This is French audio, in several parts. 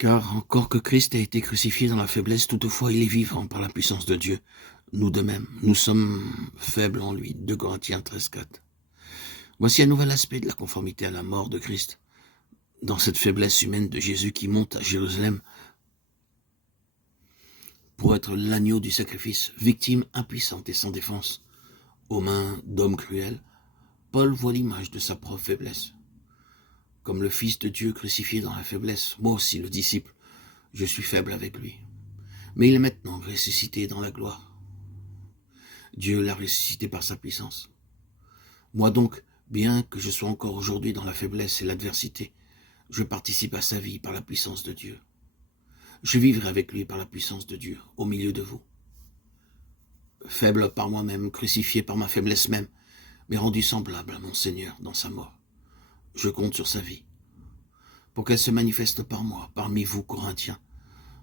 Car encore que Christ ait été crucifié dans la faiblesse, toutefois il est vivant par la puissance de Dieu. Nous de même, nous sommes faibles en lui. 2 Corinthiens 13,4. Voici un nouvel aspect de la conformité à la mort de Christ. Dans cette faiblesse humaine de Jésus qui monte à Jérusalem pour être l'agneau du sacrifice, victime impuissante et sans défense, aux mains d'hommes cruels, Paul voit l'image de sa propre faiblesse. Comme le Fils de Dieu crucifié dans la faiblesse, moi aussi, le disciple, je suis faible avec lui. Mais il est maintenant ressuscité dans la gloire. Dieu l'a ressuscité par sa puissance. Moi donc, bien que je sois encore aujourd'hui dans la faiblesse et l'adversité, je participe à sa vie par la puissance de Dieu. Je vivrai avec lui par la puissance de Dieu, au milieu de vous. Faible par moi-même, crucifié par ma faiblesse même, mais rendu semblable à mon Seigneur dans sa mort. Je compte sur sa vie, pour qu'elle se manifeste par moi, parmi vous, Corinthiens.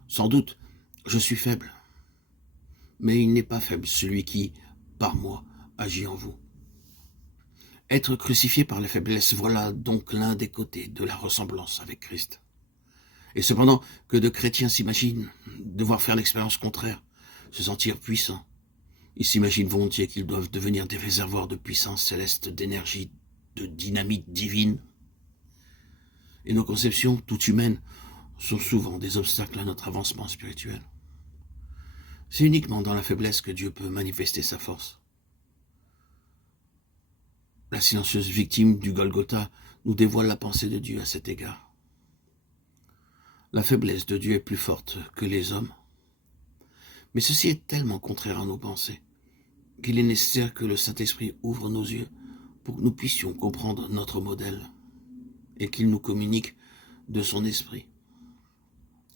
Sans doute, je suis faible, mais il n'est pas faible celui qui, par moi, agit en vous. Être crucifié par la faiblesse, voilà donc l'un des côtés de la ressemblance avec Christ. Et cependant, que de chrétiens s'imaginent devoir faire l'expérience contraire, se sentir puissants. Ils s'imaginent volontiers qu'ils doivent devenir des réservoirs de puissance céleste, d'énergie, de dynamite divine. Et nos conceptions, toutes humaines, sont souvent des obstacles à notre avancement spirituel. C'est uniquement dans la faiblesse que Dieu peut manifester sa force. La silencieuse victime du Golgotha nous dévoile la pensée de Dieu à cet égard. La faiblesse de Dieu est plus forte que les hommes. Mais ceci est tellement contraire à nos pensées qu'il est nécessaire que le Saint-Esprit ouvre nos yeux pour que nous puissions comprendre notre modèle et qu'il nous communique de son esprit.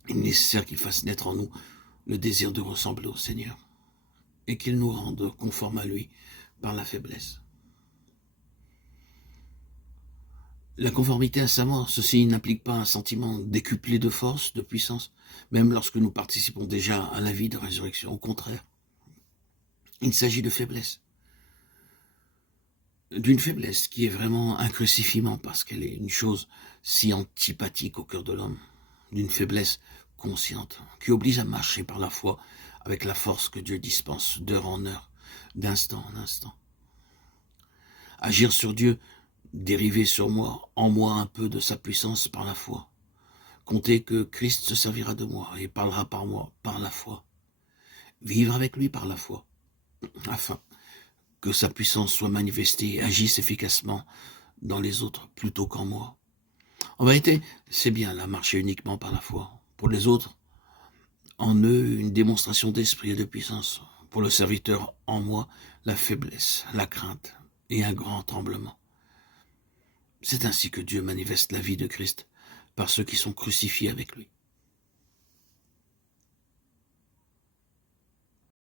Il est nécessaire qu'il fasse naître en nous le désir de ressembler au Seigneur et qu'il nous rende conformes à lui par la faiblesse. La conformité à sa mort, ceci n'implique pas un sentiment décuplé de force, de puissance, même lorsque nous participons déjà à la vie de résurrection. Au contraire, il s'agit de faiblesse. D'une faiblesse qui est vraiment un crucifiement parce qu'elle est une chose si antipathique au cœur de l'homme. D'une faiblesse consciente qui oblige à marcher par la foi avec la force que Dieu dispense d'heure en heure, d'instant en instant. Agir sur Dieu, dériver sur moi, en moi un peu de sa puissance par la foi. Compter que Christ se servira de moi et parlera par moi par la foi. Vivre avec lui par la foi, afin que sa puissance soit manifestée et agisse efficacement dans les autres plutôt qu'en moi. En vérité, c'est bien là marcher uniquement par la foi. Pour les autres, en eux, une démonstration d'esprit et de puissance. Pour le serviteur, en moi, la faiblesse, la crainte et un grand tremblement. C'est ainsi que Dieu manifeste la vie de Christ par ceux qui sont crucifiés avec lui.